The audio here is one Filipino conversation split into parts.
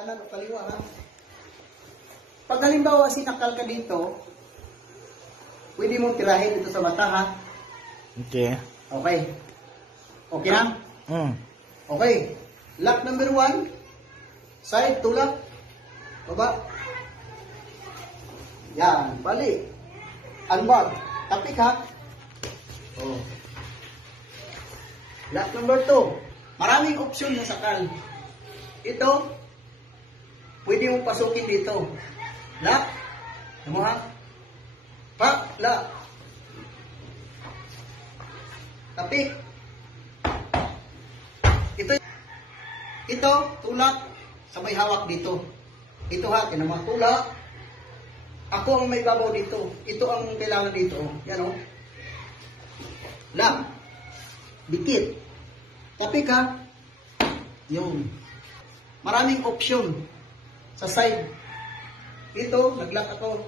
kanan o kaliwa ha. Pag halimbawa sinakal ka dito, pwede mong tirahin dito sa mata ha. Okay. Okay. Okay na? Okay. Lock number 1. Side, tulak. Baba. Yan. Balik. Unbag. Tapik ha. Oh. Lock number 2. Maraming option sa sakal. Ito, pwede mong pasukin dito. Lock. Ano ha? Pak. Lock. Tapik. Ito, tulak, sabay hawak dito. Ito ha, kinamang tulak. Ako ang may babaw dito. Ito ang kailangan dito. Yan o. Lang. Dikit. Tapik ha. Yun. Maraming option sa side. Ito, naglock ako.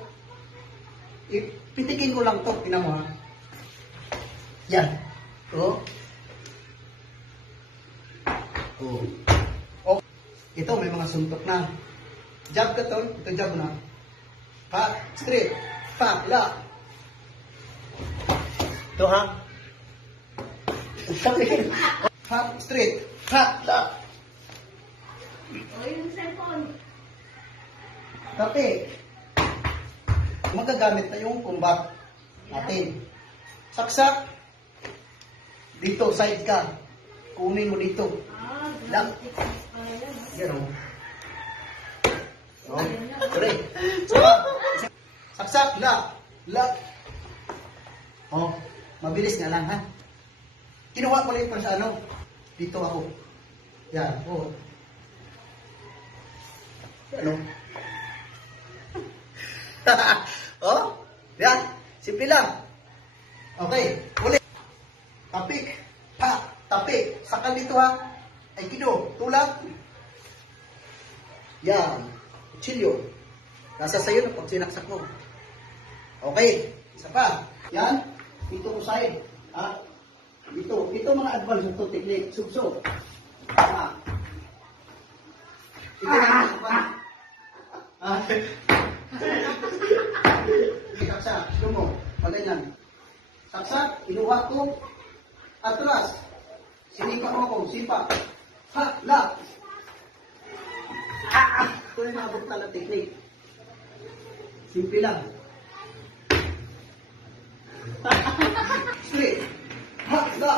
Pitikin ko lang to. Tingnan mo ha. Yan. Ito. Oh. Ito, may mga suntok na. Jab ka to, ito jab na. Pa, straight. Pa, la. Ito ha. Pa, straight. Pa, la. O, yung cellphone. Kape. Magagamit na yung combat natin. Saksak. Dito, side ka. Kunin mo dito. Lang. Yan o. Oh. Sorry. Saksak. La. La. Oh. Mabilis nga lang ha. Kinuha ko lang pa sa ano. Dito ako. Yan. Oh. Ano? Oh. Yan. Simple lang. Okay. Ulit. Tapik. Pa. Tapik. Sakal dito ha. Ay kido, tulak. Yan. Chilyo. Nasa sayo na pag sinaksak mo. Okay. Isa pa. Yan. Dito ko side. Ha? Dito. Ito mga advance ito technique. Subso. Ha? Ito mga advance. Ha? Saksak. Lumo. Pagay lang. Saksak. Inuha ko. Atras. Sinipa mo ako. Sipa. Ha, la. Ito yung mga brutal na technique. Simple lang. Straight. Ha, la.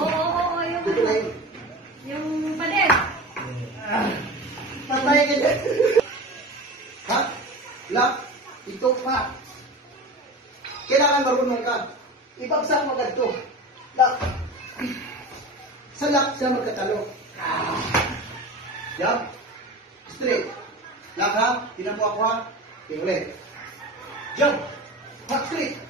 Oo, yung pader. Patay ka dyan. Ha, la. Ito pa. Kailangan marunong ka. Ibagsak mo agad ito. La. Sa lock siya magkatalo. Yup. Straight. Lock ha. Tinan mo ako ha. Okay, ulit. Jump. Back straight.